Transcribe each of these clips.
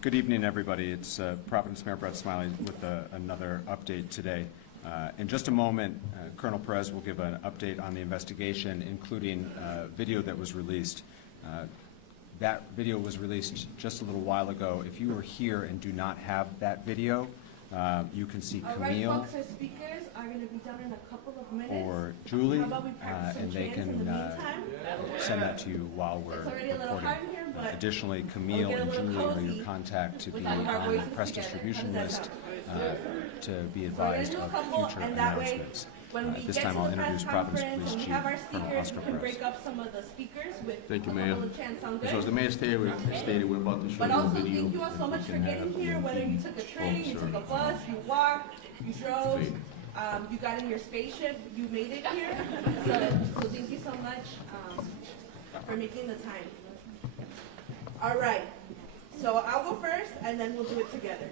Good evening, everybody. It's Providence Mayor Brett Smiley with another update today. In just a moment, Colonel Perez will give an update on the investigation, including video that was released. That video was released just a little while ago. If you are here and do not have that video, you can see Camille. All right, folks, our speakers are going to be done in a couple of minutes. Or Julie, How about we practice some and they chants can in the meantime? send that to you while we're It's already a little recording. hard in here, but Additionally, Camille we'll get a and little Julie are cozy your contact to be with our on the voices press together. distribution How does that list sound? to be So we're gonna advised do a of couple, future and that way, announcements. when we This get time to I'll the press introduce Providence conference Police and we Chief have our Colonel speakers, Oscar we can Perez. break up some of the speakers with Thank you, a Mayor. couple of chants. Sound So as the good? mayor stated, we're about to show But you a also, video. thank you all so much for getting here, whether you took a train, you Officer. took a bus, you walked, you drove, you got in your spaceship, you made it here. So thank you so much for making the time. All right, so I'll go first, and then we'll do it together.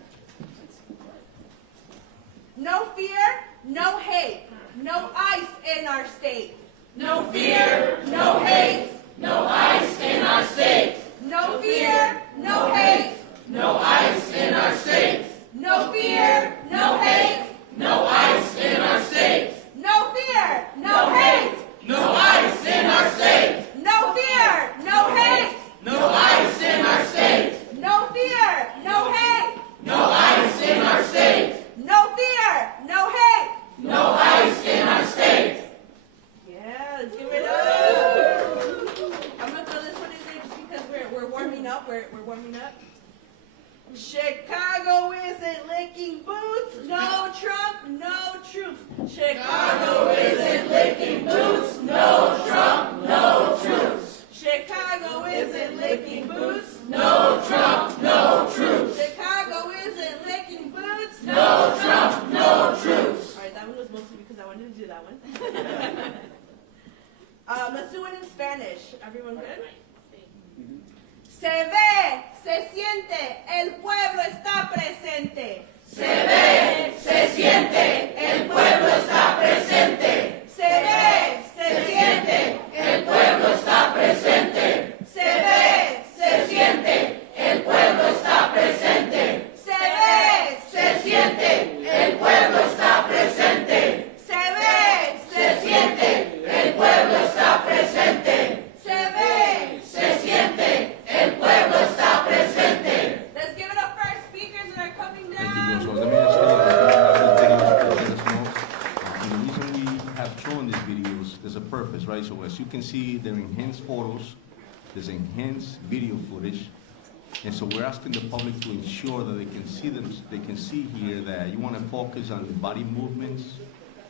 No fear, no hate, no ICE in our state. No fear, no hate, no ICE in our state. No fear, no hate, No ICE in our state. no fear, no hate, No ICE in our state. no fear, no hate, No ICE in our state. no fear, no hate, No ICE in our state. no fear, no hate, No ICE in our state. no fear, no hate. No ICE in our state. Yeah, let's give it up. I'm gonna throw this one in there just because we're warming up. We're warming up. Chicago isn't licking boots, no Trump, no troops. Chicago Isn't licking boots, no Trump, no troops. Chicago isn't licking boots, No Trump, no troops. Chicago isn't licking boots, No Trump, no troops. All right, that one was mostly because I wanted to do that one. Let's do it in Spanish. Everyone good? Se ve, se siente, el pueblo está presente. Se ve, se siente, el pueblo está presente. Se ve, se siente, El pueblo está presente. se ve, Se siente, el pueblo está presente. se ve, Se siente, el pueblo está presente. se ve, Se siente, el pueblo está presente. se ve. Se siente, el pueblo está presente. Let's give it up for our speakers that are coming Thank you, down. so as the mayor stated, the reason we have shown these videos, there's a purpose, right? So as you can see, they're enhanced photos, there's enhanced video footage, and so we're asking the public to ensure that they can see here that you want to focus on the body movements,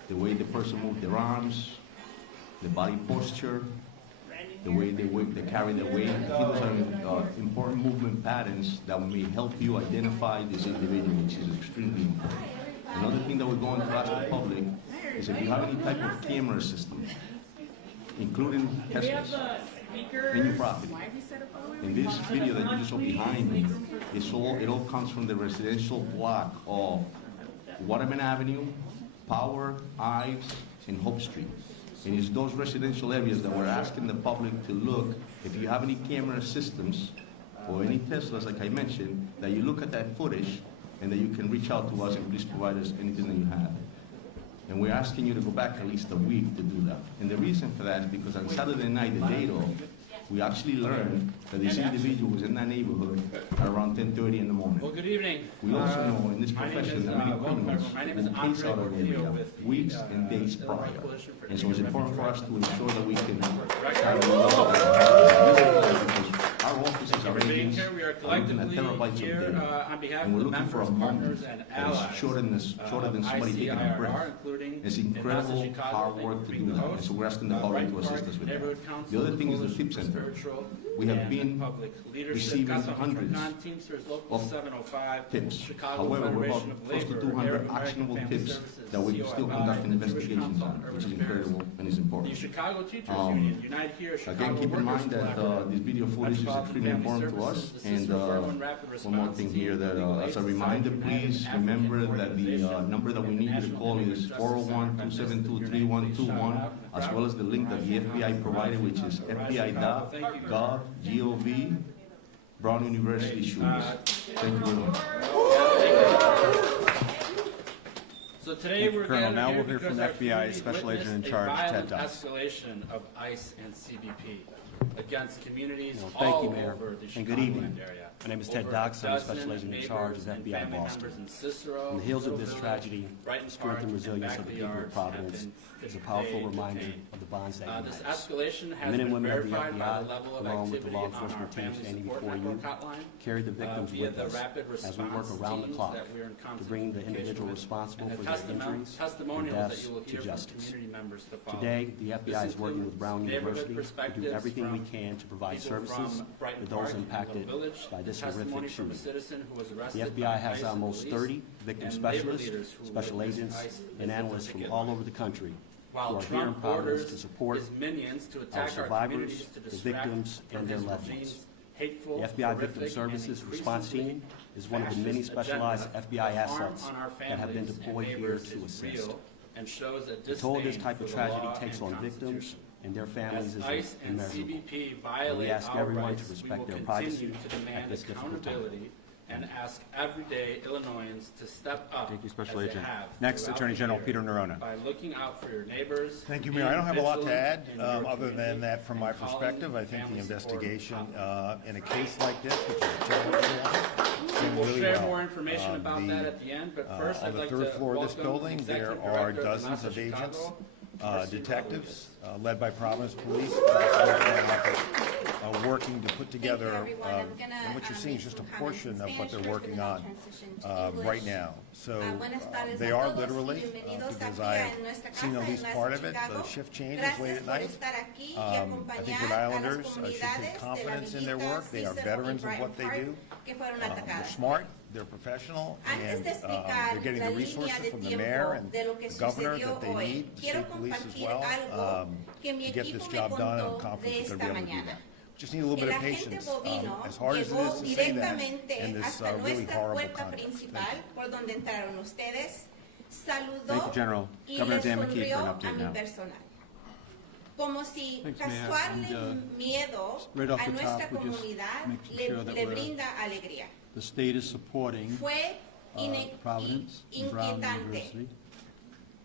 the way the person moves their arms, the body posture, the way they carry their weight. I think those are important movement patterns that may help you identify this individual, which is extremely important. Another thing that we're going to ask the public is if you have any type of camera system, including Teslas, in your property. In this video that you just saw behind me, it all comes from the residential block of Waterman Avenue, Power, Ives, and Hope Street. And it's those residential areas that we're asking the public to look, if you have any camera systems or any Teslas, like I mentioned, that you look at that footage and that you can reach out to us and please provide us anything that you have. And we're asking you to go back at least a week to do that. And the reason for that is because on Saturday night, the day of, we actually learned that this individual was in that neighborhood at around 10:30 in the morning. Well, good evening. We also know in this My name profession is, that many welcome, criminals my name will is case Andre out of the Gordillo area with the, weeks and days Illinois prior. Coalition for And so it's Immigrant important for us to ensure that we can our offices Thank you are for being agents, here. We are are looking at collectively terabytes here of data. on behalf And of we're the looking for a members, moment partners, and that is allies. shorter than somebody taking a ICIRR, breath. including It's in incredible Northern Chicago, hard they work to bring do the that, and host, so we're asking the public Wright to Park assist us with Neighborhood that. Council, The other thing is the Coalition tip for center. Spiritual We have and been Public Leadership, receiving Casa hundreds Michoacan, Teamsters Local of 705, tips. Chicago However, we're Federation about of close to Labor, 200 Arab American actionable Family tips Services, that we're still COFI, conducting and the Jewish investigations Council on, on Urban which is Affairs. incredible and is The important. Chicago Teachers Union, Unite Here, Chicago Again, keep in Workers mind that Collaborative, this video footage is Metropolitan extremely Family important to us. Services, the And Sister of Berlin Rapid one more Response thing Team, here that, Legal as a Aid reminder, Society, please African remember that the Organization, number that we need you to call is 401-272-3121, as well as the link that the FBI provided, which is fbi.gov, Brown University shootings. Thank you very much. So today Thank you, we're Colonel. gathered Now here we'll hear because from our FBI community Special Agent in witnessed Charge, a Ted violent Doss. escalation of ICE and CBP against communities Well, thank all you, Mayor, over the and good Chicagoland evening. area. My name is Ted Over Doss. I'm a a Special dozen Agent in charge neighbors of and FBI family Boston. members in Cicero, On the heels of this Little tragedy, Village, Brighton the strength and Park, resilience of the Bagley people of Yards Providence have been is a powerful today reminder detained. of the bonds that This unite us. escalation The has men and been women of the verified by the level FBI, of along with the activity law on our enforcement team family standing support before you, network hotline, carry the victims via with the us rapid as we work response around the teams clock that we're in to constant bring the communication individual with, responsible and for the their injuries and testimonials that deaths you will to hear from justice. community members to follow. Today, the FBI This is working with includes Brown neighborhood University to do perspectives everything we from can to provide people services from Brighton to those Park and impacted Little Village, by this testimony horrific from a shooting. citizen who was The arrested FBI by has ICE almost and police, 30 victim and neighbor specialists, leaders who special witnessed agents, ICE and visit analysts the from picket all line. over the country who While are here in Trump Providence orders to support his minions to our attack our survivors, communities to the distract victims, from and their his loved regime's ones. hateful, The FBI Victim horrific, Services and Response Team increasingly is one of the many fascist specialized agenda FBI that harm assets on our that have been families and deployed here neighbors to is assist. real and shows a The toll this disdain type for of the tragedy law takes and on victims Constitution. and their families As is ICE and immeasurable. CBP And violate we ask our everyone rights, to we respect will their continue privacy to at demand this difficult time. accountability and ask everyday Illinoisans to step up Thank you, Special as they Agent. have Next, throughout Attorney the General year Peter Nerona. by looking out for your neighbors. Thank you, being Mayor. I don't have a lot to vigilant add, in your other than community, that from my and calling perspective, I think the family support investigation hotline. in a case like this, which is a challenging one, is doing We'll really share well. more information about that at the end, but first On I'd the like third to floor of this welcome building, there Executive are Director dozens NASA of agents, Chicago, Marcy detectives, Rodriguez. led by Providence Police, working to put together, and what you're seeing is just a portion of what they're working on right now. So they are literally, because I have seen at least part of it, the shift changes late at night. I think Rhode Islanders should take confidence in their work. They are veterans of what they do. They're smart, they're professional, and they're getting the resources from the mayor and the governor that they need, the state police as well, to get this job done. I'm confident they're going to be able to do that. Just need a little bit of patience, as hard as it is to say that, in this really horrible context. Thank you, General. Governor Dan McKee for an update now. Como si Thanks, Mayor. casuarle And, miedo right off a the top, nuestra we're just comunidad making sure that le we're- brinda alegría. The state is supporting Fue Providence and Brown inquietante, University,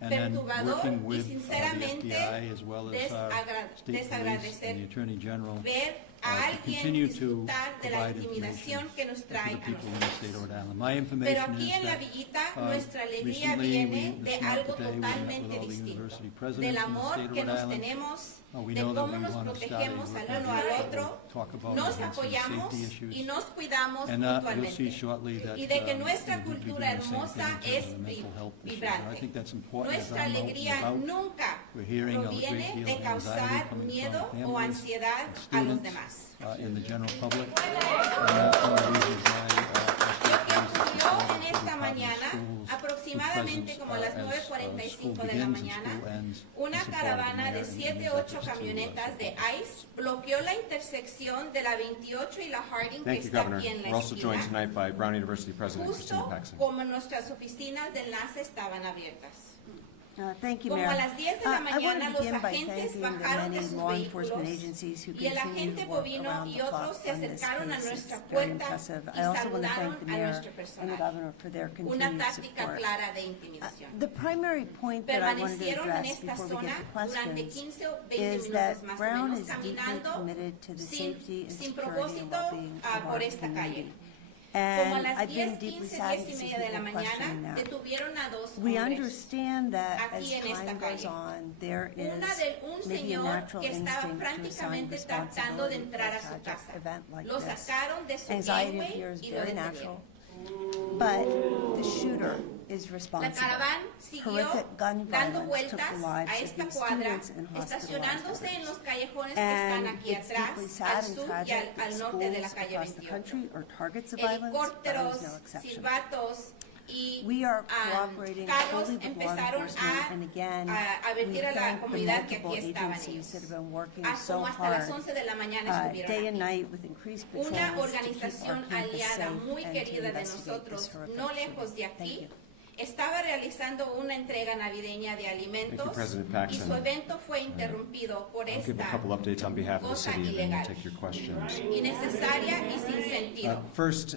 and then perturbador working y with the sinceramente FBI as well as our state police desagradecer and the Attorney General ver a to alguien continue to disfrutar de la provide intimidación information que nos to trae the a people in the nosotros. state of Rhode Island. My Pero information aquí is en la that villita nuestra alegría recently, viene de this month algo today, we met totalmente with all the distinto, university del presidents in the amor state of que Rhode nos Island. tenemos, We de know that cómo we nos want to study, protegemos we're al going uno al to otro, talk about nos enhancing apoyamos safety issues. y nos cuidamos And you'll see mutuamente. shortly that Y de que we're nuestra going to be cultura doing the same hermosa thing in es terms of mental health issues. vibrante. I think that's important as Nuestra I'm out and alegría about. nunca We're hearing a great proviene deal de of causar anxiety coming miedo from o families ansiedad and a los students demás. in the general public. And that's one of the reasons why Lo que ocurrió en esta Providence mañana, schools, aproximadamente whose como a las presence, as 9:45 school de la begins and mañana, school ends, una is supported caravana there de and 7 is 8 efforts to camionetas de support. ICE bloqueó la intersección de la 28 y la Harding que Thank you, está Governor. aquí en la We're also joined esquina, tonight by Brown University President Christina justo Paxson. como nuestras oficinas de enlace estaban abiertas. Thank you, Como Mayor. a las 10 de la I want mañana to los begin by agentes thanking the bajaron de many sus law enforcement vehículos agencies who y el continue agente to work bovino around y the otros clock se on this acercaron a case. nuestra It's very puerta impressive. y I also want to saludaron thank the a Mayor nuestro and the personal. Governor for their Una continued táctica support. clara de intimidación. The primary point that I wanted to Permanecieron en address esta before we zona get to durante questions 15 o 20 is that minutos más o Brown menos is deeply caminando committed to the safety and sin security and propósito well-being of por our esta calle. community. Como a And las I've been 10, deeply 15, saddened 10 to y see media de la people questioning mañana that. detuvieron a dos We hombres. understand that as aquí en esta time goes calle. on, there is Un maybe a señor natural que estaba instinct to assign prácticamente tratando de responsibility for entrar a a su tragic casa. event like Lo this. sacaron de su Anxiety gateway here is y lo very detuvieron. natural, but the shooter is La responsible. caravana siguió Horrific gun dando violence took vueltas the lives a of esta these cuadra, students and hospitalized estacionándose en others. los callejones que And están aquí it's deeply atrás, sad al and sur y tragic that al norte de la schools calle across the 28. country are targets of violence, but Helicópteros, there's no exception. silbatos y We are cooperating carros fully with law empezaron enforcement, and again, a we advertir a la thank the comunidad que multiple aquí estaban agencies that ellos. have been working so Como hasta las hard, 11 de la mañana estuvieron day and aquí. night with increased patrols Una to keep our organización campus aliada safe muy and to querida de investigate nosotros, this horrific no shooting. lejos de Thank aquí, you. estaba realizando una entrega navideña de alimentos President y Paxson. su evento fue interrumpido por I'll give a esta couple updates on behalf of the cosa city and then ilegal, we'll take your questions. innecesaria y sin sentido. bienvenido. First,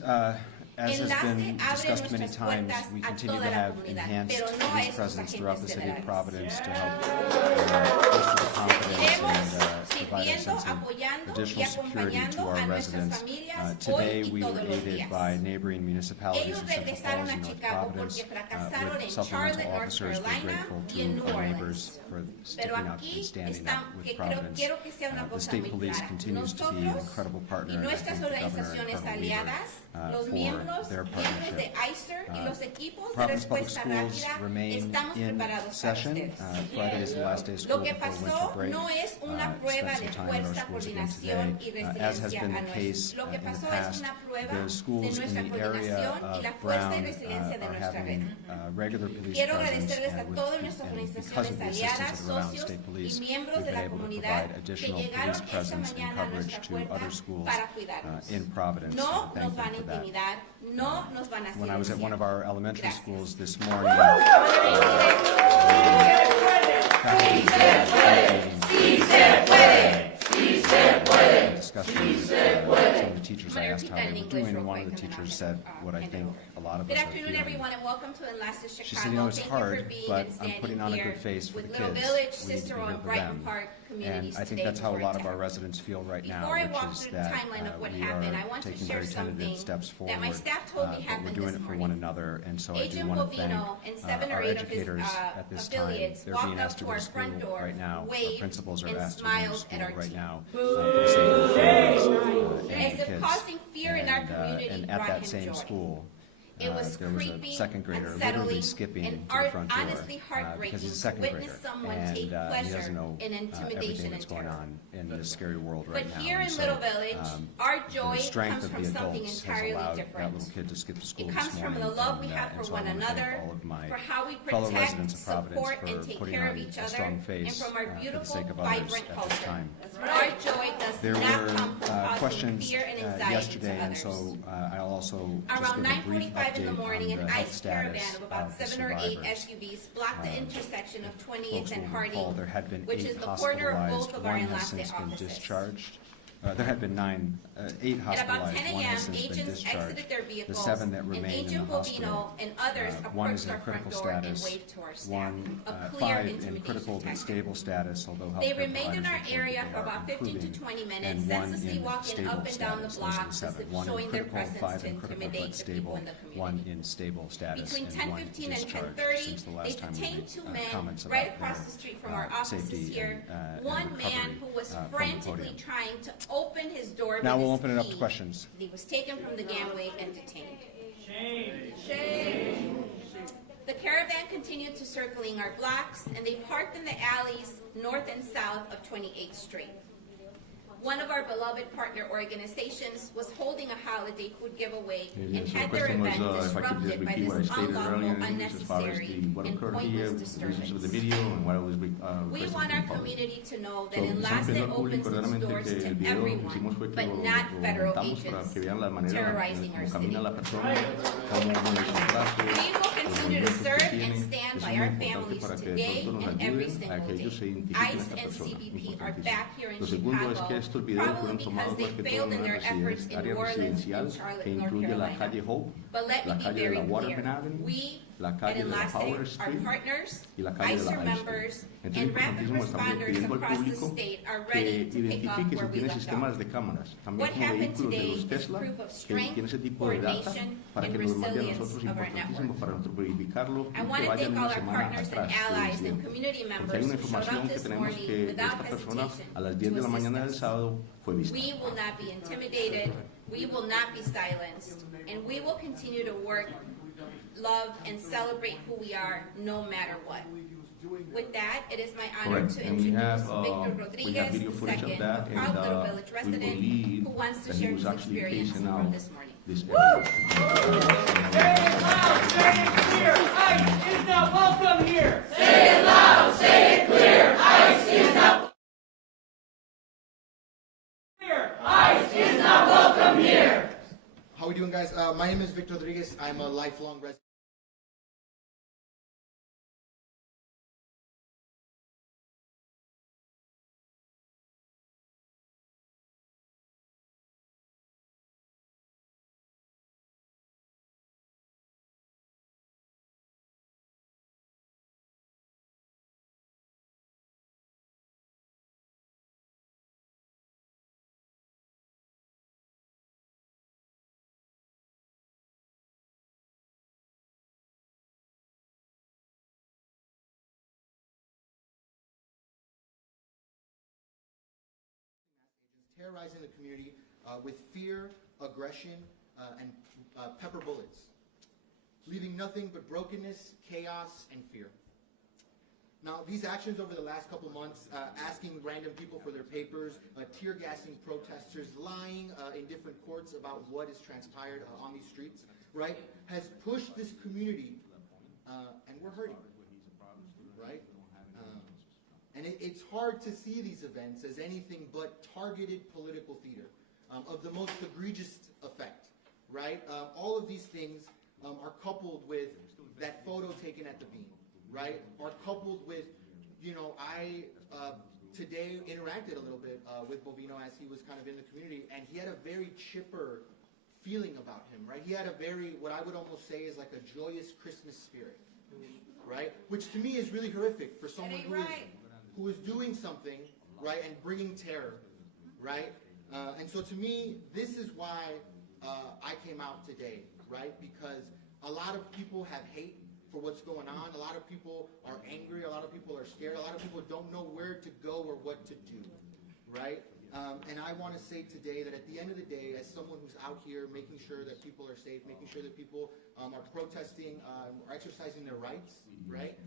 as has been discussed many times, we continue to have enhanced police presence throughout the city of Providence to help foster the confidence and provide a sense of additional security to our residents. Today, we were aided by neighboring municipalities in Central Falls and North Providence with supplemental officers. We're grateful to our neighbors for sticking up and standing up with Providence. The state police continues to be an incredible partner, and I thank the governor and Colonel Weaver for their partnership. Providence Public Schools remain in session. Friday is the last day of school before winter break. Spent some time in our schools again today. As has been the case in the past, the schools in the area of Brown are having regular police presence, and because of the assistance of the Rhode Island State Police, we've been able to provide additional police presence and coverage to other schools in Providence. Thank them for that. When I was at one of our elementary schools this morning, discussion with some of the teachers, I asked how they were doing, and one of the teachers said what I think a lot of us Good are afternoon, feeling. everyone, and welcome to Enlace Chicago. She said, you know, it's Thank you hard, for being but and I'm putting standing on a here good face for the with kids. Little Village, We need to be Cicero, here and for Brighton them. Park And communities I think today that's how a before lot of attack. our residents feel right now, Before I which walk is through the that timeline of what we happened, I are want to taking share very tentative something steps forward, that my staff told me but happened we're doing this it for morning. one another, and so I do Agent want to thank Bovino and 7 or our 8 of his educators at this time. affiliates They're walked being up asked to to go our to front school door, right now. Our waved, principals are and asked to go to smiled school at our right team. now for the sake of the families As and if kids. causing fear in our community And at brought that him same joy. school, It was there was a creepy, second grader unsettling, literally skipping and to the front door honestly heartbreaking because he's a to second witness grader, someone and take he pleasure doesn't know in everything intimidation that's and going terror. on in this scary world But right now. here And in so, Little Village, our joy the strength comes of from the something adults has entirely allowed that different. little kid to skip to school It this comes from morning, the love we and, have and for so I one want to thank another, all of my for how we fellow protect, residents of Providence support, for and take putting care of on each a other, strong and face from our for the beautiful, sake of others vibrant at this culture. time. Our joy does There not were come from causing questions fear and anxiety yesterday, to and others. so I'll also just Around give a brief 9:45 in the update morning, on an the health ICE caravan status of about of the 7 or 8 survivors. SUVs blocked the intersection of 28th Folks and will recall Harding, there had been which 8 is the corner of hospitalized. both of our One has Enlace since been offices. discharged. There had been 8 At about hospitalized. 10 One a.m., has since been agents discharged. exited their The vehicles, 7 that and remain in Agent the hospital. Bovino and others One is approached in our front critical door and status. waved to our staff. One, A clear 5 in intimidation critical but tactic. stable status, although healthcare They remained in our providers area report for that about they are 15 to improving, 20 minutes, and 1 senselessly in walking stable up and down the status. Those are block, the 7. as if 1 in showing their critical, presence 5 to in critical intimidate but the stable, people in the community. 1 in stable status, Between and 1 10:15 and discharged 10:30, since the they last time we detained made 2 men comments about right across their, the street from our offices safety here. and One man recovery, who was from the frantically podium. trying to open his door Now with we'll his open it up to key. questions. He was taken from the gangway and detained. Shame. The caravan continued to circling our blocks, and they parked in the alleys north and south of 28th Street. One of our beloved partner organizations was holding a holiday food giveaway and So had the their question was, event if I could just disrupted by repeat what I this stated unlawful, earlier, as far as unnecessary, what and occurred here, pointless the reasons of the disturbance. video, and what I was We requesting want from our the public. community to know that So, Enlace estamos pidiendo al opens público its realmente doors que to el video lo que hicimos everyone, fue que but lo not federal montamos para agents que vean la manera terrorizing como our camina city. la persona, cómo mueve sus brazos, We will los continue to movimientos que serve tiene. and stand Es by muy our importante families para que today todos nos and every ayuden a single que ellos se day. identifiquen a ICE esta and persona. CBP are Importantísimo. back here in Lo segundo es que Chicago, estos videos probably fueron because tomados they más que todo failed en in una their efforts in área New Orleans residencial and Charlotte, que North incluye la Carolina. calle Hope, But let me la be calle de very la clear. Waterman Avenue, We la at calle de la Enlace, Howard our Street partners, y la calle de ICE la High members, Street. and Entonces, rapid importantísimo, estamos responders pidiendo al across the público state are que ready to pick up identifique where si we tiene left sistemas off. de cámaras, también What como happened vehículos de today los is Tesla, proof of que strength, tiene ese tipo de data coordination, para and que nos lo mande a resilience nosotros, of our importantísimo network. para nosotros verificarlo I y want que to vayan thank all una our semana partners and atrás del allies and incidente. community Porque hay members una who showed información up que this tenemos morning que without esta persona hesitation a las to 10 de la mañana del assist us. sábado fue vista. We will not be intimidated, we will not be silenced, and we will continue to work, love, and celebrate who we are no matter what. With that, it is my honor Correct. to And we introduce have, Victor we have Rodriguez video footage II, of that, a proud and Little Village we resident believe who wants to that he share was his actually experience casing from out this morning. this area. ICE is not welcome here. ICE is not welcome here. How are we doing, guys? My name is Victor Rodriguez. I'm a lifelong resident. terrorizing the community with fear, aggression, and pepper bullets, leaving nothing but brokenness, chaos, and fear. Now, these actions over the last couple months, asking random people for their papers, tear gassing protesters, lying in different courts about what has transpired on these streets, right, has pushed this community, and we're hurting, right? And it's hard to see these events as anything but targeted political theater of the most egregious effect, right? All of these things are coupled with that photo taken at the beam, right? Are coupled with, you know, I today interacted a little bit with Bovino as he was kind of in the community, and he had a very chipper feeling about him, right? He had a very, what I would almost say is like a joyous Christmas spirit, right? Which to me is really horrific for someone who is doing something, right, and bringing terror, right? And so to me, this is why I came out today, right? Because a lot of people have hate for what's going on. A lot of people are angry. A lot of people are scared. A lot of people don't know where to go or what to do, right? And I want to say today that at the end of the day, as someone who's out here making sure that people are safe, making sure that people are protesting, are exercising their rights, right,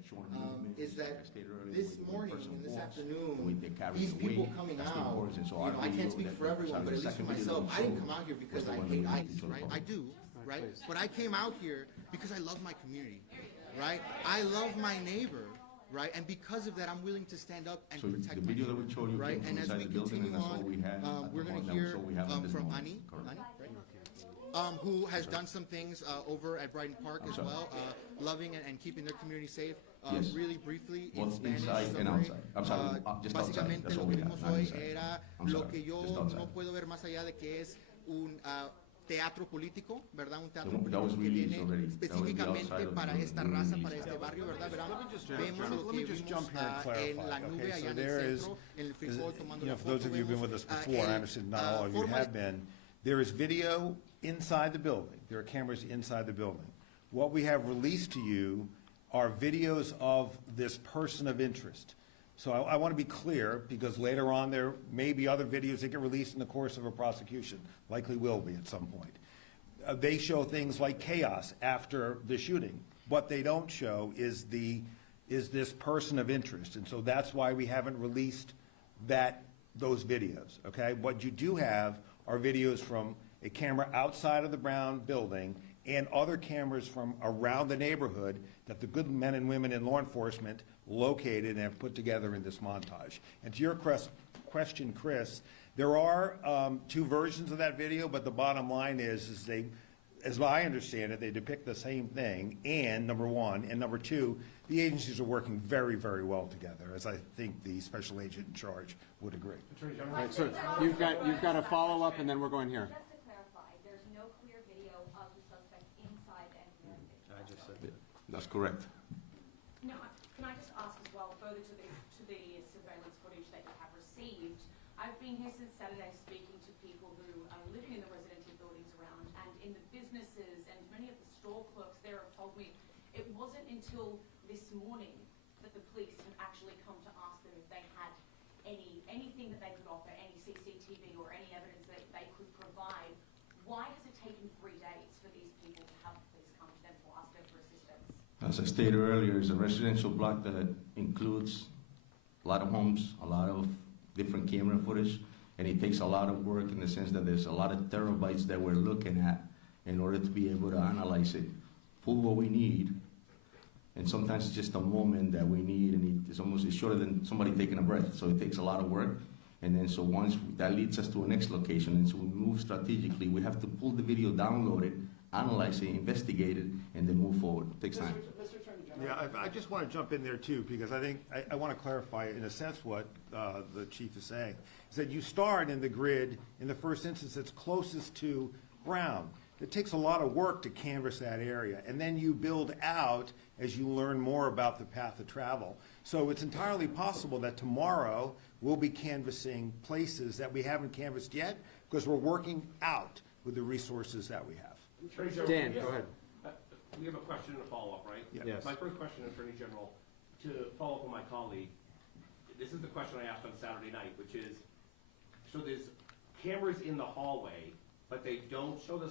is that this morning and this afternoon, these people coming out, you know, I can't speak for everyone, but at least for myself, I didn't come out here because I hate ICE, right? I do, right? But I came out here because I love my community, right? I love my neighbor. Right, and because of that, I'm willing to stand up and protect the video that we showed you, right? And as we continue on, we're going to hear from Ani, who has done some things over at Brighton Park as well, loving and keeping their community safe. Really briefly, in both Spanish, inside and outside. I'm sorry, just outside. Básicamente That's lo all que we have, vimos not hoy inside. era I'm lo sorry, que yo just outside. no puedo ver más allá de que es un teatro político, ¿verdad? Un teatro That político was que released viene already. That was the específicamente outside of para the esta release. raza, para este barrio, ¿verdad? Vemos lo let que me just vimos jump here and en clarify. la nube Okay, allá so en there el is, centro, en el frijol, tomando you know, la for those foto, of you who've been with us before, and I understand not all of you have been, there is video inside the building. There are cameras inside the building. What we have released to you are videos of this person of interest. So I want to be clear, because later on there may be other videos that get released in the course of a prosecution, likely will be at some point. They show things like chaos after the shooting. What they don't show is this person of interest, and so that's why we haven't released those videos, okay? What you do have are videos from a camera outside of the Brown building and other cameras from around the neighborhood that the good men and women in law enforcement located and have put together in this montage. And to your question, Chris, there are two versions of that video, but the bottom line is they, as I understand it, they depict the same thing, and number one, and number two, the agencies are working very, very well together, as I think the special agent in charge would agree. Right, so you've got a follow-up, and then we're going here. Just to clarify, there's no clear video of the suspect inside the engineering. I just said that. That's correct. No, can I just ask as well, further to the surveillance footage that you have received? I've been here since Saturday speaking to people who are living in the residential buildings around and in the businesses, and many of the store clerks there have told me it wasn't until this morning that the police have actually come to ask them if they had anything that they could offer, any CCTV or any evidence that they could provide. Why has it taken 3 days for these people to have the police come to them to ask them for assistance? As I stated earlier, it's a residential block that includes a lot of homes, a lot of different camera footage, and it takes a lot of work in the sense that there's a lot of terabytes that we're looking at in order to be able to analyze it, pull what we need, and sometimes it's just a moment that we need, and it's shorter than somebody taking a breath, so it takes a lot of work. And then so once that leads us to a next location, and so we move strategically, we have to pull the video, download it, analyze it, investigate it, and then move forward. It takes time. Yeah, I just want to jump in there too, because I think I want to clarify in a sense what the chief is saying. Is that you start in the grid in the first instance that's closest to Brown. It takes a lot of work to canvass that area, and then you build out as you learn more about the path of travel. So it's entirely possible that tomorrow we'll be canvassing places that we haven't canvassed yet, because we're working out with the resources that we have. Dan, go ahead. We have a question and a follow-up, right? Yes. My first question, Attorney General, to follow up on my colleague, this is the question I asked on Saturday night, which is, so there's cameras in the hallway, but they don't show the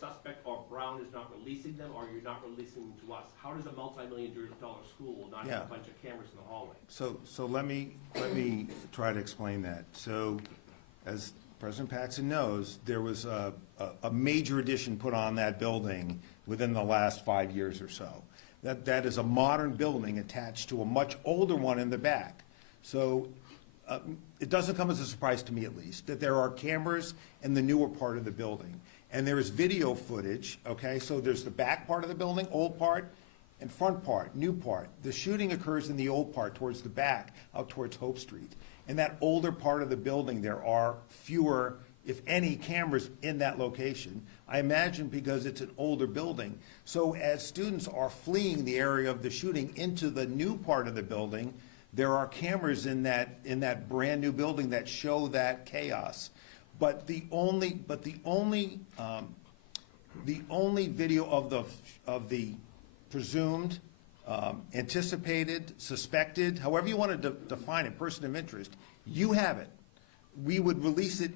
suspect, or Brown is not releasing them, or you're not releasing them to us? How does a multi-million-dollar school not have a bunch of cameras in the hallway? So let me try to explain that. So, as President Paxson knows, there was a major addition put on that building within the last 5 years or so. That is a modern building attached to a much older one in the back. So it doesn't come as a surprise to me, at least, that there are cameras in the newer part of the building. And there is video footage, okay? So there's the back part of the building, old part, and front part, new part. The shooting occurs in the old part, towards the back, out towards Hope Street. In that older part of the building, there are fewer, if any, cameras in that location. I imagine because it's an older building. So as students are fleeing the area of the shooting into the new part of the building, there are cameras in that brand new building that show that chaos. But the only video of the presumed, anticipated, suspected, however you want to define it, person of interest, you have it. We would release it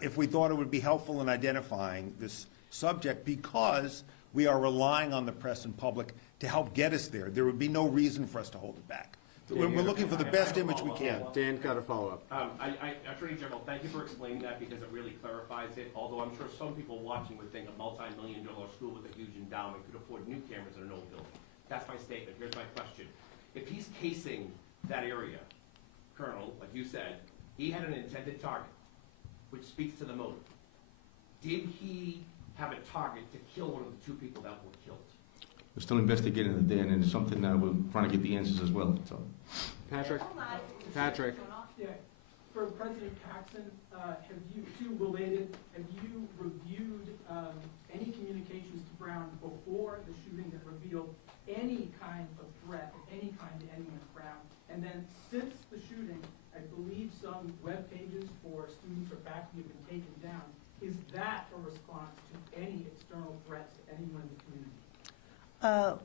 if we thought it would be helpful in identifying this subject, because we are relying on the press and public to help get us there. There would be no reason for us to hold it back. We're looking for the best image we can. Dan, got a follow-up. Attorney General, thank you for explaining that, because it really clarifies it, although I'm sure some people watching would think a multi-million-dollar school with a huge endowment could afford new cameras in an old building. That's my statement. Here's my question. If he's casing that area, Colonel, like you said, he had an intended target, which speaks to the motive. Did he have a target to kill one of the two people that were killed? We're still investigating it, Dan, and it's something that we're trying to get the answers as well, so. Patrick? Yeah. For President Paxson, have you reviewed any communications to Brown before the shooting that revealed any kind of threat of any kind to anyone at Brown? And then since the shooting, I believe some web pages for students or faculty have been taken down. Is that a response to any external threats to anyone in the community?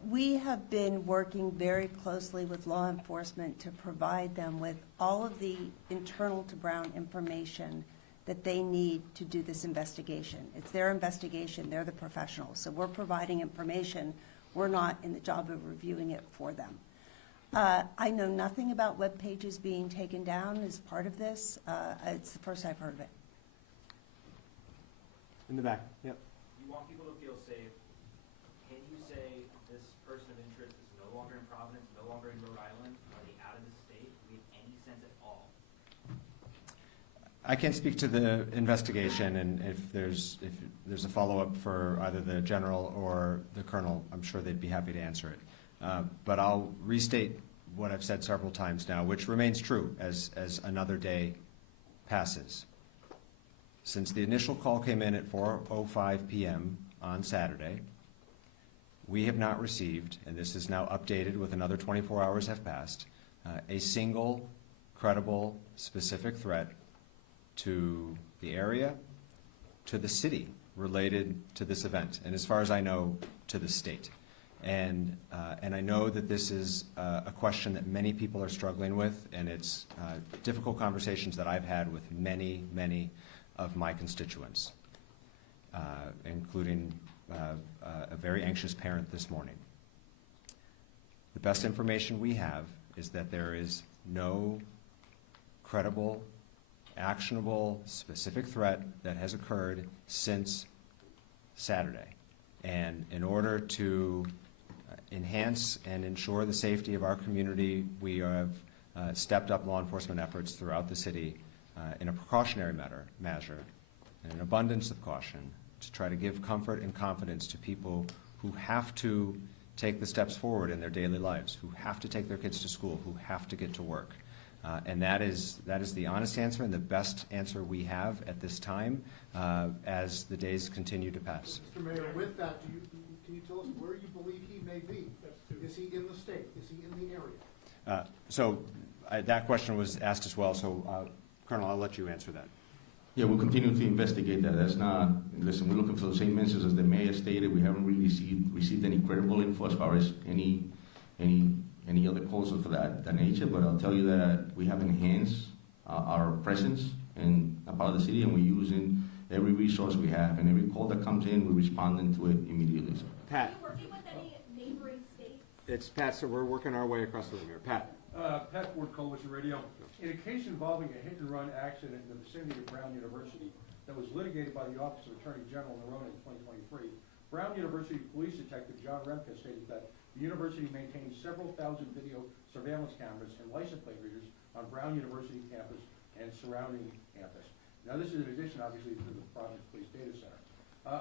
We have been working very closely with law enforcement to provide them with all of the internal to Brown information that they need to do this investigation. It's their investigation, they're the professionals. So we're providing information. We're not in the job of reviewing it for them. I know nothing about web pages being taken down as part of this. It's the first I've heard of it. In the back, yep. You want people to feel safe. Can you say this person of interest is no longer in Providence, no longer in Rhode Island? Are they out of the state? Do we have any sense at all? I can't speak to the investigation, and if there's a follow-up for either the general or the colonel, I'm sure they'd be happy to answer it. But I'll restate what I've said several times now, which remains true as another day passes. Since the initial call came in at 4:05 p.m. on Saturday, we have not received, and this is now updated with another 24 hours have passed, a single credible, specific threat to the area, to the city related to this event, and as far as I know, to the state. And I know that this is a question that many people are struggling with, and it's difficult conversations that I've had with many, many of my constituents, including a very anxious parent this morning. The best information we have is that there is no credible, actionable, specific threat that has occurred since Saturday. And in order to enhance and ensure the safety of our community, we have stepped up law enforcement efforts throughout the city in a precautionary measure, and an abundance of caution, to try to give comfort and confidence to people who have to take the steps forward in their daily lives, who have to take their kids to school, who have to get to work. And that is the honest answer and the best answer we have at this time as the days continue to pass. Mr. Mayor, with that, can you tell us where you believe he may be? Is he in the state? Is he in the area? That question was asked as well, so Colonel, I'll let you answer that. Yeah, we'll continue to investigate that. That's not, listen, we're looking for the same answers as the mayor stated. We haven't really received any credible info as far as any other calls of that nature, but I'll tell you that we have enhanced our presence and a part of the city, and we're using every resource we have, and every call that comes in, we're responding to it immediately. So. Pat. Are you working with any neighboring states? It's Pat, so we're working our way across the room here. Pat. Pat Ford, Coalition Radio. In a case involving a hit-and-run accident in the vicinity of Brown University that was litigated by the Office of Attorney General Nerone in 2023, Brown University Police Detective John Remke stated that the university maintains several thousand video surveillance cameras and license plate readers on Brown University campus and surrounding campus. Now, this is in addition, obviously, to the Providence Police Data Center.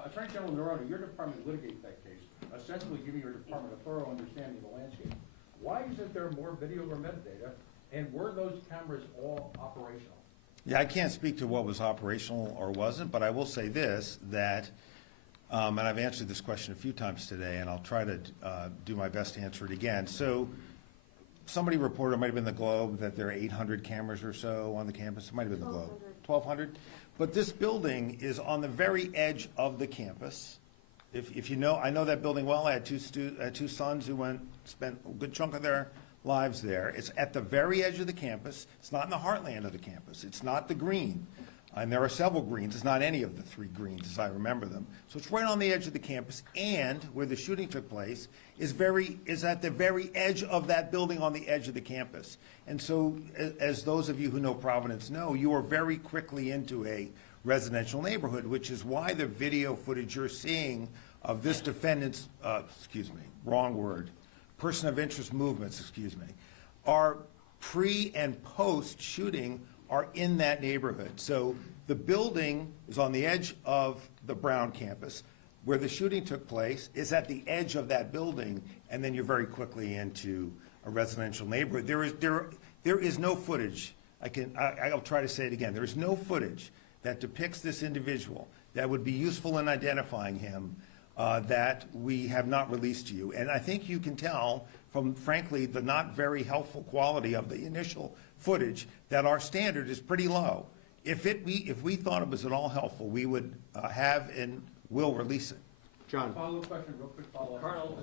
Attorney General Nerone, your department litigated that case, ostensibly giving your department a thorough understanding of the landscape. Why isn't there more video or metadata, and were those cameras all operational? Yeah, I can't speak to what was operational or wasn't, but I will say this, that, and I've answered this question a few times today, and I'll try to do my best to answer it again. So somebody reported, it might have been the Globe, that there are 800 cameras or so on the campus. It might have been the Globe. 1,200. But this building is on the very edge of the campus. If you know, I know that building well. I had two sons who spent a good chunk of their lives there. It's at the very edge of the campus. It's not in the heartland of the campus. It's not the green. And there are several greens. It's not any of the 3 greens as I remember them. So it's right on the edge of the campus, and where the shooting took place is at the very edge of that building on the edge of the campus. And so, as those of you who know Providence know, you are very quickly into a residential neighborhood, which is why the video footage you're seeing of this defendant's, person of interest movements, are pre and post shooting are in that neighborhood. So the building is on the edge of the Brown campus. Where the shooting took place is at the edge of that building, and then you're very quickly into a residential neighborhood. There is no footage. I'll try to say it again. There is no footage that depicts this individual that would be useful in identifying him that we have not released to you. And I think you can tell from, frankly, the not very helpful quality of the initial footage that our standard is pretty low. If we thought it was at all helpful, we would have and will release it. John. Follow-up question, real quick follow-up. Colonel,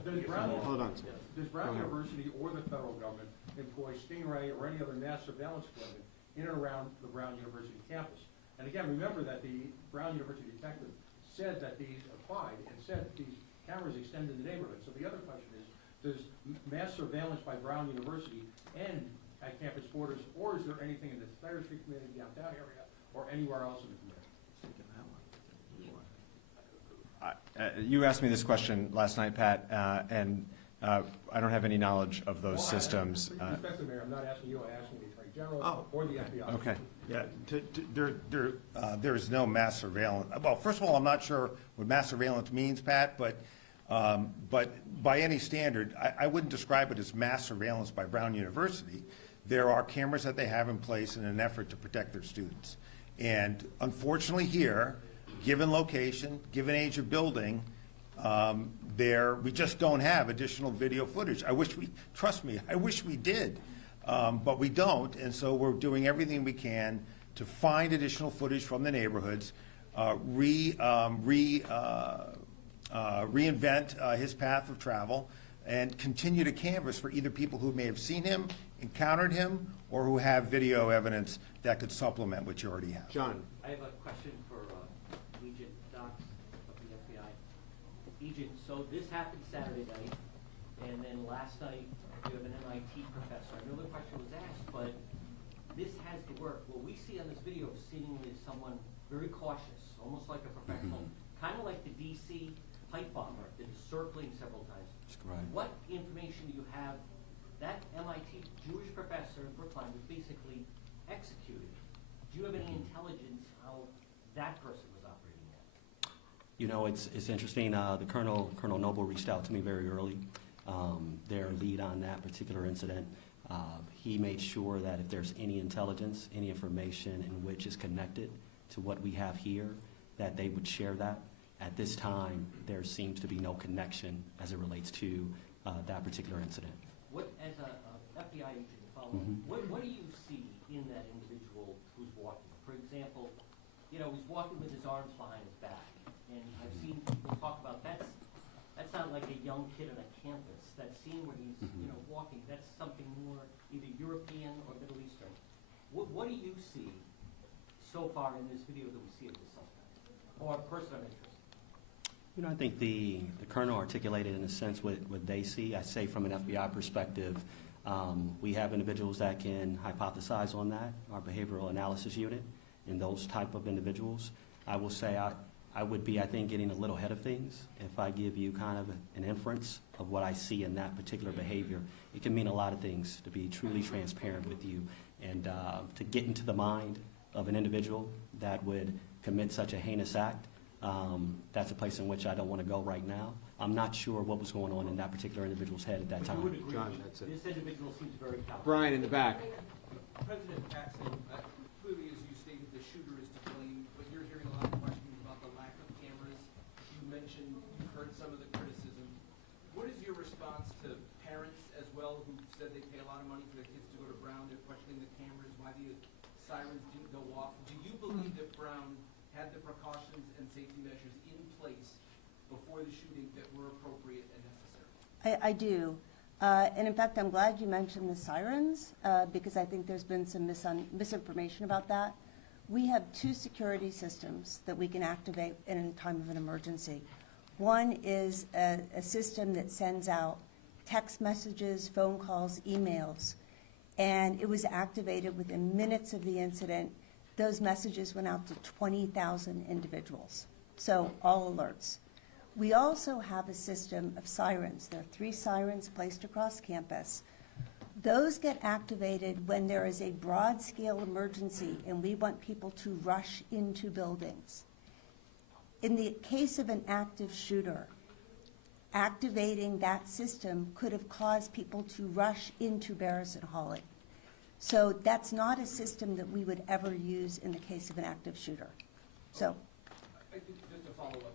Hold on. Does Brown University or the federal government employ Stingray or any other mass surveillance equipment in and around the Brown University campus? And again, remember that the Brown University detective said that these applied and said that these cameras extend to the neighborhood. So the other question is, does mass surveillance by Brown University end at campus borders, or is there anything in the Thayer Street community, downtown area, or anywhere else in the community? You asked me this question last night, Pat, and I don't have any knowledge of those systems. Respectfully, Mayor, I'm not asking you, I'm asking the Attorney General or the FBI. Okay. Yeah, there is no mass surveillance. Well, first of all, I'm not sure what mass surveillance means, Pat, but by any standard, I wouldn't describe it as mass surveillance by Brown University. There are cameras that they have in place in an effort to protect their students. And unfortunately here, given location, given age of building, we just don't have additional video footage. Trust me, I wish we did, but we don't, and so we're doing everything we can to find additional footage from the neighborhoods, reinvent his path of travel, and continue to canvass for either people who may have seen him, encountered him, or who have video evidence that could supplement what you already have. John. I have a question for Agent Doc of the FBI. Agent, so this happened Saturday night, and then last night you have an MIT professor. I know the question was asked, but this has to work. What we see on this video seemingly is someone very cautious, almost like a professional, kind of like the DC pipe bomber that is circling several times. What information do you have? That MIT Jewish professor in Brookline was basically executed. Do you have any intelligence how that person was operating that? You know, it's interesting. The Colonel Noble reached out to me very early. Their lead on that particular incident. He made sure that if there's any intelligence, any information in which is connected to what we have here, that they would share that. At this time, there seems to be no connection as it relates to that particular incident. What, as a FBI agent, what do you see in that individual who's walking? For example, he's walking with his arms behind his back, and I've seen people talk about that's not like a young kid on a campus. That scene where he's walking, that's something more either European or Middle Eastern. What do you see so far in this video that we see of the suspect or person of interest? You know, I think the colonel articulated in a sense what they see. I say from an FBI perspective, we have individuals that can hypothesize on that, our behavioral analysis unit, and those type of individuals. I will say I would be, I think, getting a little ahead of things if I give you kind of an inference of what I see in that particular behavior. It can mean a lot of things, to be truly transparent with you, and to get into the mind of an individual that would commit such a heinous act. That's a place in which I don't want to go right now. I'm not sure what was going on in that particular individual's head at that time. John, that's it. This individual seems very callous. Brian in the back. President Paxson, clearly, as you stated, the shooter is to blame, but you're hearing a lot of questions about the lack of cameras. You mentioned you've heard some of the criticism. What is your response to parents as well who said they pay a lot of money for their kids to go to Brown? They're questioning the cameras, why the sirens didn't go off. Do you believe that Brown had the precautions and safety measures in place before the shooting that were appropriate and necessary? I do. And in fact, I'm glad you mentioned the sirens because I think there's been some misinformation about that. We have two security systems that we can activate in a time of an emergency. One is a system that sends out text messages, phone calls, emails, and it was activated within minutes of the incident. Those messages went out to 20,000 individuals, so all alerts. We also have a system of sirens. There are 3 sirens placed across campus. Those get activated when there is a broad-scale emergency and we want people to rush into buildings. In the case of an active shooter, activating that system could have caused people to rush into Barris and Hawley. So that's not a system that we would ever use in the case of an active shooter. So, Just to follow up,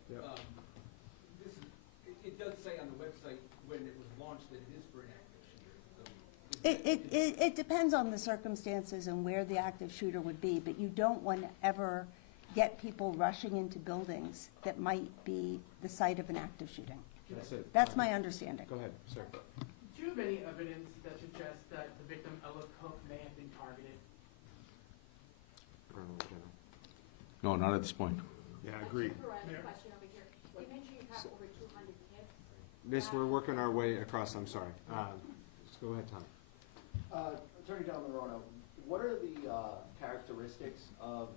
it does say on the website when it was launched that it is for an active shooter. it depends on the circumstances and where the active shooter would be, but you don't want to ever get people rushing into buildings that might be the site of an active shooting. That's it. That's my understanding. Go ahead, sir. Do you have any evidence that suggests that the victim, Ella Cook, may have been targeted? No, not at this point. Yeah, I agree. Question over here. You mentioned you have over 200 kids. Miss, we're working our way across, I'm sorry. Just go ahead, Tom. Attorney General Morano, what are the characteristics of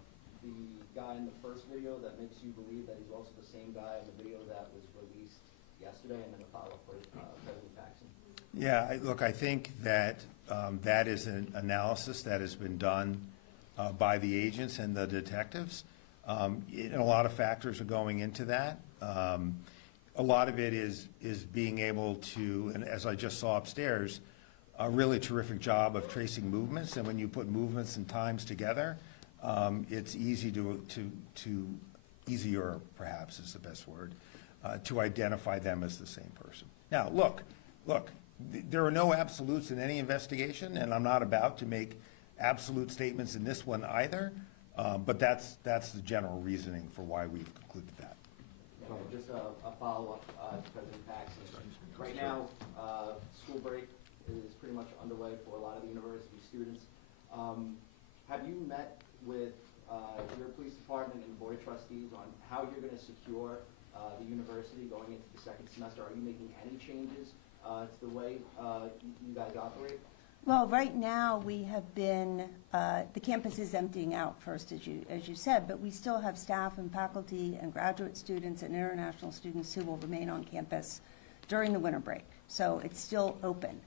the guy in the first video that makes you believe that he's also the same guy in the video that was released yesterday, and then a follow-up for President Paxson? Yeah, look, I think that that is an analysis that has been done by the agents and the detectives. And a lot of factors are going into that. A lot of it is being able to, and as I just saw upstairs, a really terrific job of tracing movements. And when you put movements and times together, it's easy easier perhaps is the best word, to identify them as the same person. Now, look, there are no absolutes in any investigation, and I'm not about to make absolute statements in this one either, but that's the general reasoning for why we've concluded that. Just a follow-up to President Paxson. Right now, school break is pretty much underway for a lot of the university students. Have you met with your police department and board trustees on how you're going to secure the university going into the second semester? Are you making any changes to the way you guys operate? Well, right now we have been, the campus is emptying out first, as you said, but we still have staff and faculty and graduate students and international students who will remain on campus during the winter break. So it's still open.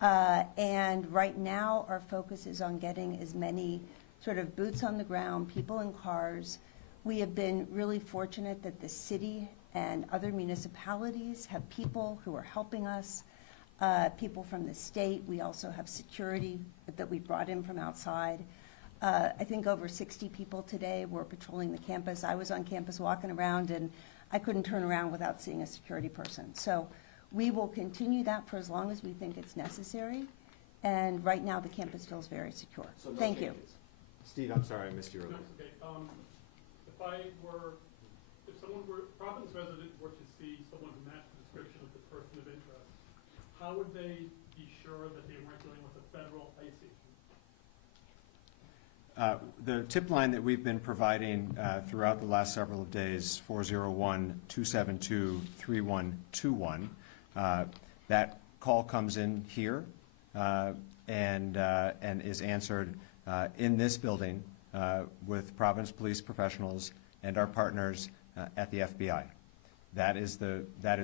And right now our focus is on getting as many sort of boots on the ground, people in cars. We have been really fortunate that the city and other municipalities have people who are helping us. People from the state. We also have security that we brought in from outside. I think over 60 people today were patrolling the campus. I was on campus walking around, and I couldn't turn around without seeing a security person. So we will continue that for as long as we think it's necessary. And right now, the campus feels very secure. So no Thank you. changes. Steve, I'm sorry, I missed you earlier. Okay. If someone were, Providence resident were to see someone who matched the description of the person of interest, how would they be sure that they weren't dealing with a federal ICE agent? The tip line that we've been providing throughout the last several days, 401-272-3121, that call comes in here and is answered in this building with Providence police professionals and our partners at the FBI. That is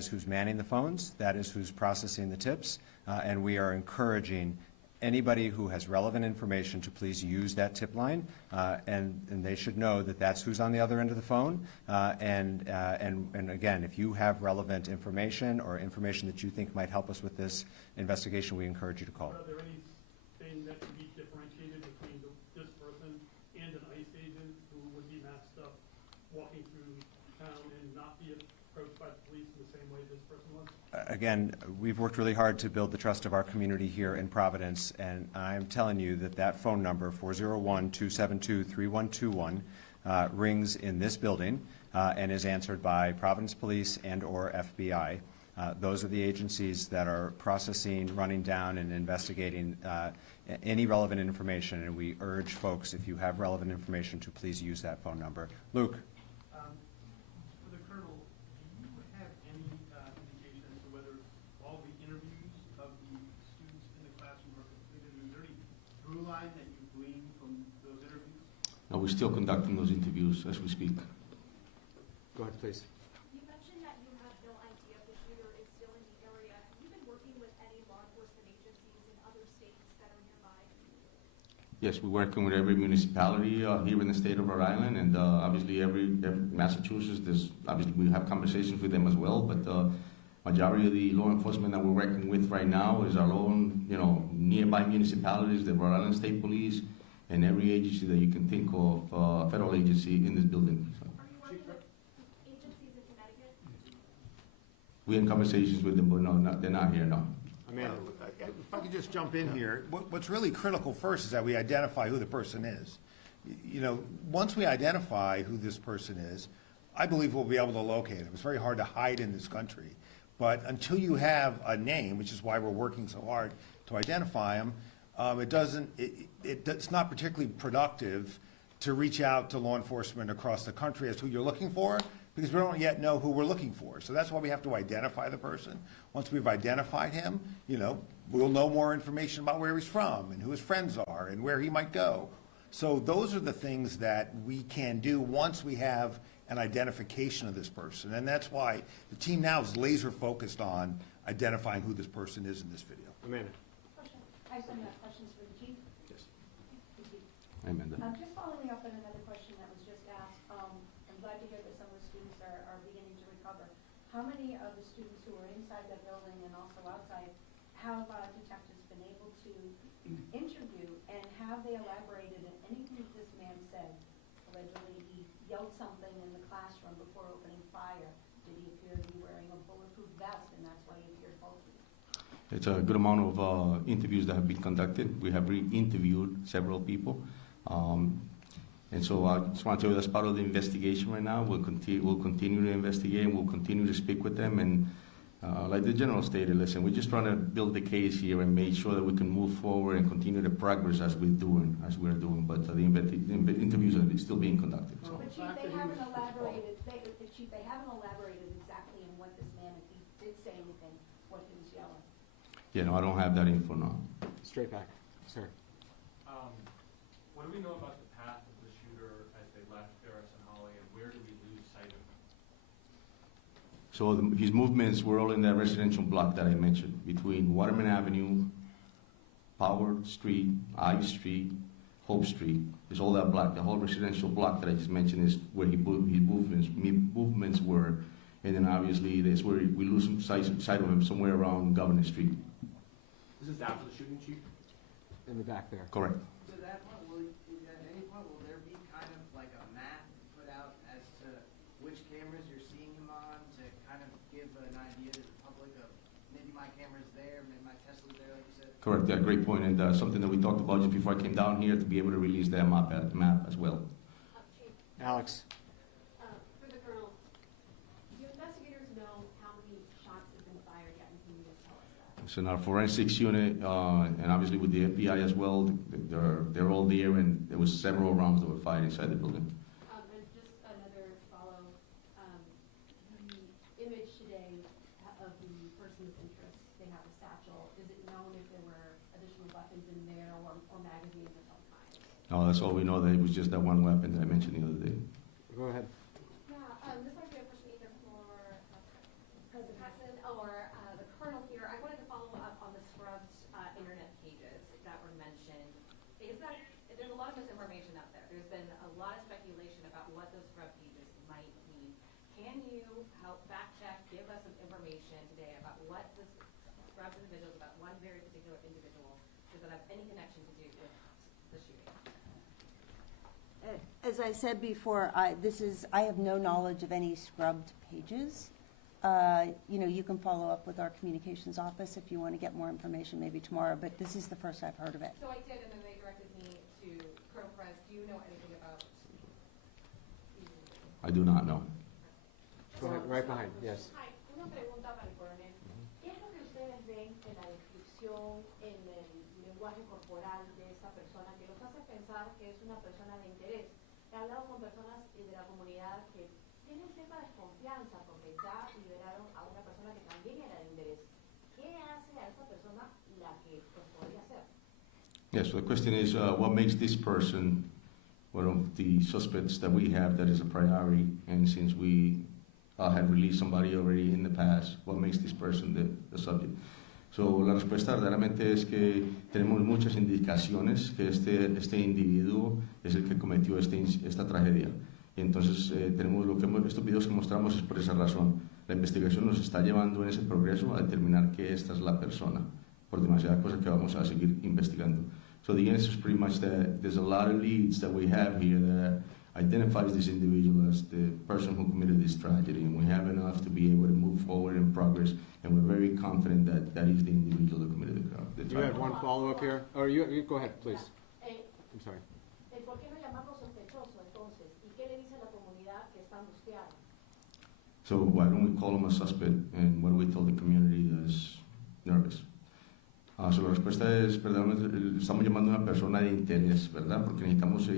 who's manning the phones, that is who's processing the tips, and we are encouraging anybody who has relevant information to please use that tip line, and they should know that that's who's on the other end of the phone. And again, if you have relevant information or information that you think might help us with this investigation, we encourage you to call. Are there anything that can be differentiated between this person and an ICE agent who would be masked up, walking through town and not be approached by the police in the same way this person was? Again, we've worked really hard to build the trust of our community here in Providence, and I'm telling you that that phone number, 401-272-3121, rings in this building and is answered by Providence Police and/or FBI. Those are the agencies that are processing, running down, and investigating any relevant information, and we urge folks, if you have relevant information, to please use that phone number. Luke? For the Colonel, do you have any indication as to whether all the interviews of the students in the classroom are completed? Is there any through line that you glean from those interviews? No, we're still conducting those interviews as we speak. Go ahead, please. You mentioned that you have no idea if the shooter is still in the area. Have you been working with any law enforcement agencies in other states that are nearby? Yes, we're working with every municipality here in the state of Rhode Island, and obviously every Massachusetts. Obviously we have conversations with them as well, but majority of the law enforcement that we're working with right now is our own, nearby municipalities, the Rhode Island State Police, and every agency that you can think of, federal agency in this building. So. Are you working with agencies in Connecticut? We're in conversations with them, but no, they're not here, no. Amanda, if I could just jump in here, what's really critical first is that we identify who the person is. Once we identify who this person is, I believe we'll be able to locate him. It's very hard to hide in this country. But until you have a name, which is why we're working so hard to identify him, it's not particularly productive to reach out to law enforcement across the country as to who you're looking for, because we don't yet know who we're looking for. So that's why we have to identify the person. Once we've identified him, we'll know more information about where he's from and who his friends are and where he might go. So those are the things that we can do once we have an identification of this person. And that's why the team now is laser focused on identifying who this person is in this video. Amanda. Question. I have some questions for the chief. Yes. The chief. Amanda. Just following up on another question that was just asked, I'm glad to hear that some of the students are beginning to recover. How many of the students who are inside that building and also outside have detectives been able to interview, and have they elaborated on anything that this man said? Allegedly, he yelled something in the classroom before opening fire. Did he appear to be wearing a bulletproof vest, and that's why he appeared bulky? It's a good amount of interviews that have been conducted. We have re-interviewed several people. And so I just want to tell you that's part of the investigation right now. We'll continue to investigate, and we'll continue to speak with them. And like the general stated, listen, we're just trying to build the case here and make sure that we can move forward and continue the progress as we're doing. But the interviews are still being conducted. So. But Chief, they haven't elaborated. They haven't elaborated exactly on what this man, if he did say anything, what he was yelling. Yeah, no, I don't have that info now. Straight back, sir. What do we know about the path of the shooter as they left Ferris and Holly, and where do we lose sight of him? So his movements were all in that residential block that I mentioned, between Waterman Avenue, Power Street, Ivy Street, Hope Street. It's all that block. The whole residential block that I just mentioned is where his movements were. And then obviously that's where we lose some sight of him somewhere around Governor Street. This is after the shooting, Chief? In the back there. Correct. To that point, at any point, will there be kind of like a map put out as to which cameras you're seeing him on to kind of give an idea to the public of maybe my camera's there, maybe my Tesla's there, like you said? Correct. Yeah, great point. And something that we talked about just before I came down here to be able to release that map as well. Alex. For the Colonel, do investigators know how many shots have been fired yet, and can you just tell us that? So in our forensics unit, and obviously with the FBI as well, they're all there, and there was several rounds that were fired inside the building. And just another follow, the image today of the person of interest, they have a satchel. Is it known if there were additional weapons in there or magazines of some kind? No, that's all we know, that it was just that one weapon that I mentioned the other day. Go ahead. Yeah, this might be a question either for President Paxson or the Colonel here. I wanted to follow up on the scrubbed internet pages that were mentioned. There's a lot of misinformation out there. There's been a lot of speculation about what those scrubbed pages might mean. Can you help fact check, give us some information today about what the scrubbed individuals, about one very particular individual, does that have any connection to do with the shooting? As I said before, I have no knowledge of any scrubbed pages. You can follow up with our communications office if you want to get more information maybe tomorrow, but this is the first I've heard of it. So I did, and then they directed me to Colonel Perez. Do you know anything about I do not know. Go ahead, right behind, yes. Hi, una pregunta para el coronel. ¿Qué es lo que ustedes ven en la descripción, en el lenguaje corporal de esta persona que los hace pensar que es una persona de interés? He hablado con personas de la comunidad que tienen cierta desconfianza porque ya liberaron a una persona que también era de interés. ¿Qué hace a esa persona la que pues, podría ser? Yes, so the question is, what makes this person one of the suspects that we have that is a priority, and since we had released somebody already in the past, what makes this person the subject? So, la respuesta verdaderamente es que tenemos muchas indicaciones que este individuo es el que cometió esta tragedia. Y entonces estos videos que mostramos es por esa razón. La investigación nos está llevando en ese progreso a determinar que esta es la persona, por demasiadas cosas que vamos a seguir investigando. So the answer is pretty much that there's a lot of leads that we have here that identifies this individual as the person who committed this tragedy, and we have enough to be able to move forward in progress, and we're very confident that that is the individual that committed the tragedy. You had one follow-up here? Or you go ahead, please. I'm sorry. ¿Por qué no llamarlo sospechoso entonces? ¿Y qué le dice a la comunidad que está angustiada? So why don't we call him a suspect, and what do we tell the community that's nervous? So la respuesta es, verdaderamente, estamos llamando a una persona de interés, ¿verdad? Porque necesitamos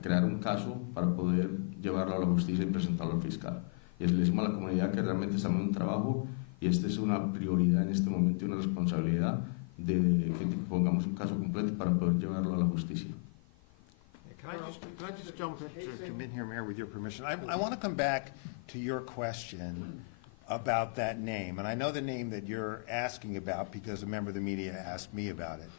crear un caso para poder llevarlo a la justicia y presentarlo al fiscal. Y le decimos a la comunidad que realmente estamos en un trabajo y esta es una prioridad en este momento y una responsabilidad de que pongamos un caso completo para poder llevarlo a la justicia. Can I just jump in here, Mayor, with your permission? I want to come back to your question about that name. And I know the name that you're asking about because a member of the media asked me about it.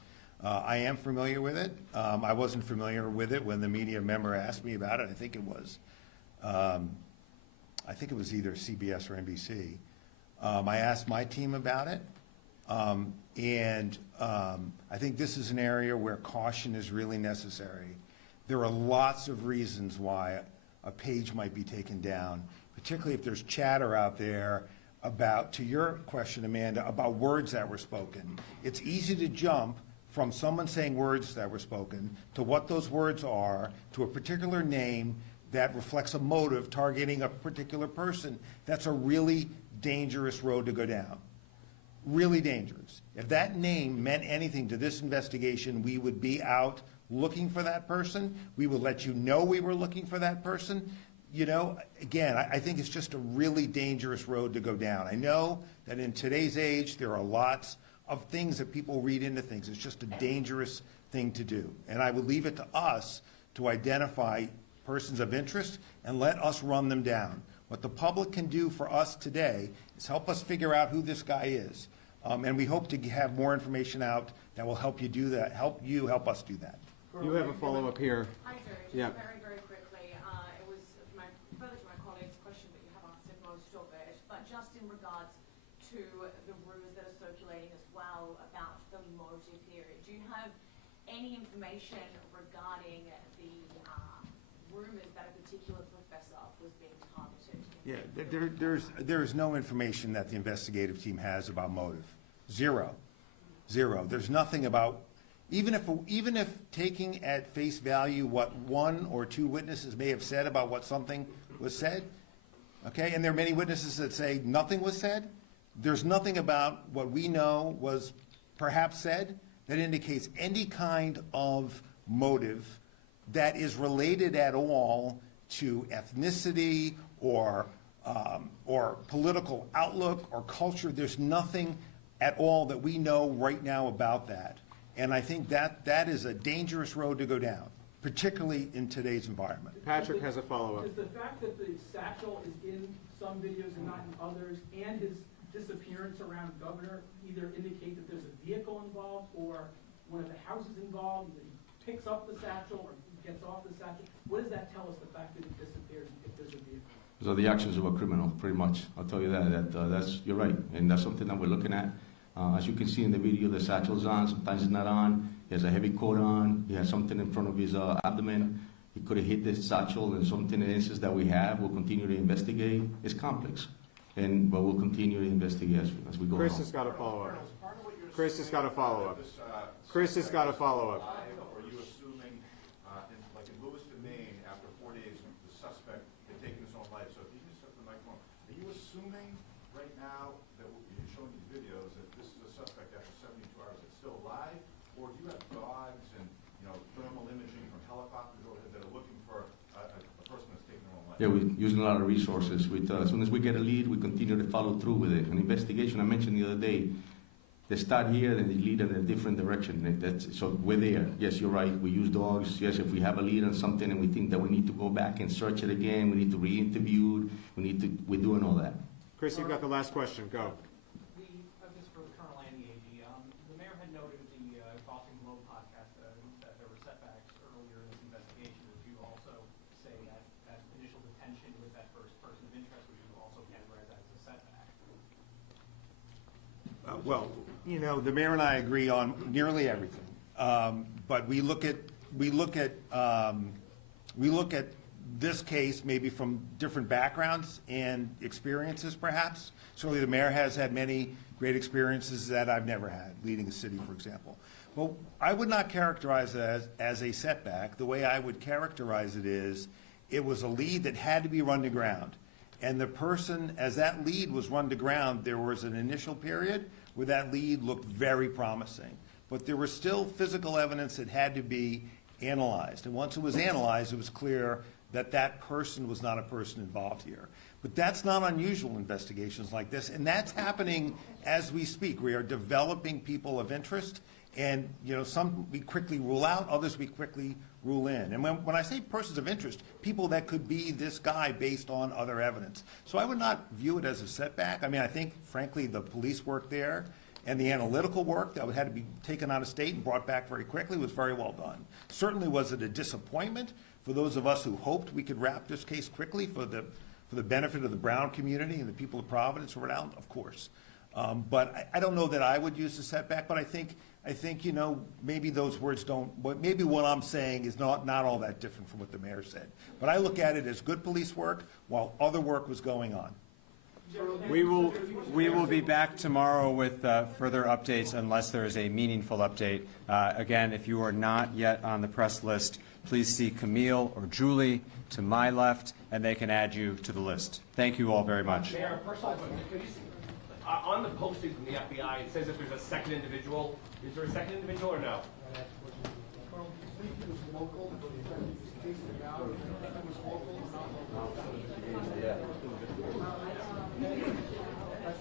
I am familiar with it. I wasn't familiar with it when the media member asked me about it. I think it was either CBS or NBC. I asked my team about it. And I think this is an area where caution is really necessary. There are lots of reasons why a page might be taken down, particularly if there's chatter out there about, to your question, Amanda, about words that were spoken. It's easy to jump from someone saying words that were spoken to what those words are, to a particular name that reflects a motive targeting a particular person. That's a really dangerous road to go down. Really dangerous. If that name meant anything to this investigation, we would be out looking for that person. We would let you know we were looking for that person. You know, again, I think it's just a really dangerous road to go down. I know that in today's age, there are lots of things that people read into things. It's just a dangerous thing to do. And I would leave it to us to identify persons of interest and let us run them down. What the public can do for us today is help us figure out who this guy is. And we hope to have more information out that will help you do that, help us do that. You have a follow-up here. Hi, sir. Yeah. Very, very quickly. It was further to my colleague's question, but you have answered most of it. But just in regards to the rumors that are circulating as well about the motive here, do you have any information regarding the rumors that a particular professor was being targeted? Yeah, there's no information that the investigative team has about motive. Zero. There's nothing about, even if taking at face value what one or two witnesses may have said about what something was said, okay, and there are many witnesses that say nothing was said, There's nothing about what we know was perhaps said that indicates any kind of motive that is related at all to ethnicity or political outlook or culture. There's nothing at all that we know right now about that. And I think that is a dangerous road to go down, particularly in today's environment. Patrick has a follow-up. Does the fact that the satchel is in some videos and not in others, and his disappearance around Governor, either indicate that there's a vehicle involved or one of the houses involved, either he picks up the satchel or he gets off the satchel? What does that tell us, the fact that he disappears if there's a vehicle? So the actions of a criminal, pretty much. I'll tell you that's, you're right, and that's something that we're looking at. As you can see in the video, the satchel's on, sometimes it's not on. He has a heavy coat on, he has something in front of his abdomen. He could have hit the satchel, and something instances that we have, we'll continue to investigate. It's complex, but we'll continue to investigate as we go Chris along. has got a follow-up. Chris has got a follow-up. Chris has got a follow-up. Are you assuming, like in Lewiston, Maine, after 4 days, the suspect had taken his own life? So if you just set the microphone, are you assuming right now that you're showing these videos that this is a suspect after 72 hours that's still alive? Or do you have dogs and thermal imaging from helicopters overhead that are looking for a person that's taken their own life? Yeah, we're using a lot of resources. As soon as we get a lead, we continue to follow through with it. An investigation, I mentioned the other day, they start here, then they lead in a different direction. So we're there. Yes, you're right. We use dogs. Yes, if we have a lead on something and we think that we need to go back and search it again, we need to re-interview, we're doing all that. Chris, you've got the last question. Go. This for Colonel and the AG. The mayor had noted at the Boston Globe podcast that there were setbacks earlier in this investigation. Would you also say that initial detention with that first person of interest, would you also categorize that as a setback? Well, the mayor and I agree on nearly everything, but we look at this case maybe from different backgrounds and experiences, perhaps. Certainly, the mayor has had many great experiences that I've never had, leading a city, for example. Well, I would not characterize it as a setback. The way I would characterize it is, it was a lead that had to be run to ground. And the person, as that lead was run to ground, there was an initial period where that lead looked very promising. But there was still physical evidence that had to be analyzed. And once it was analyzed, it was clear that that person was not a person involved here. But that's not unusual in investigations like this, and that's happening as we speak. We are developing people of interest, and some we quickly rule out, others we quickly rule in. And when I say persons of interest, people that could be this guy based on other evidence. So I would not view it as a setback. I mean, I think, frankly, the police work there and the analytical work that had to be taken out of state and brought back very quickly was very well done. Certainly was it a disappointment for those of us who hoped we could wrap this case quickly for the benefit of the Brown community and the people of Providence and Rhode Island, of course. But I don't know that I would use a setback, but I think maybe those words don't, maybe what I'm saying is not all that different from what the mayor said. But I look at it as good police work while other work was going on. We will be back tomorrow with further updates unless there is a meaningful update. Again, if you are not yet on the press list, please see Camille or Julie to my left, and they can add you to the list. Thank you all very much. Mayor, personal question. On the posting from the FBI, it says if there's a second individual. Is there a second individual or no?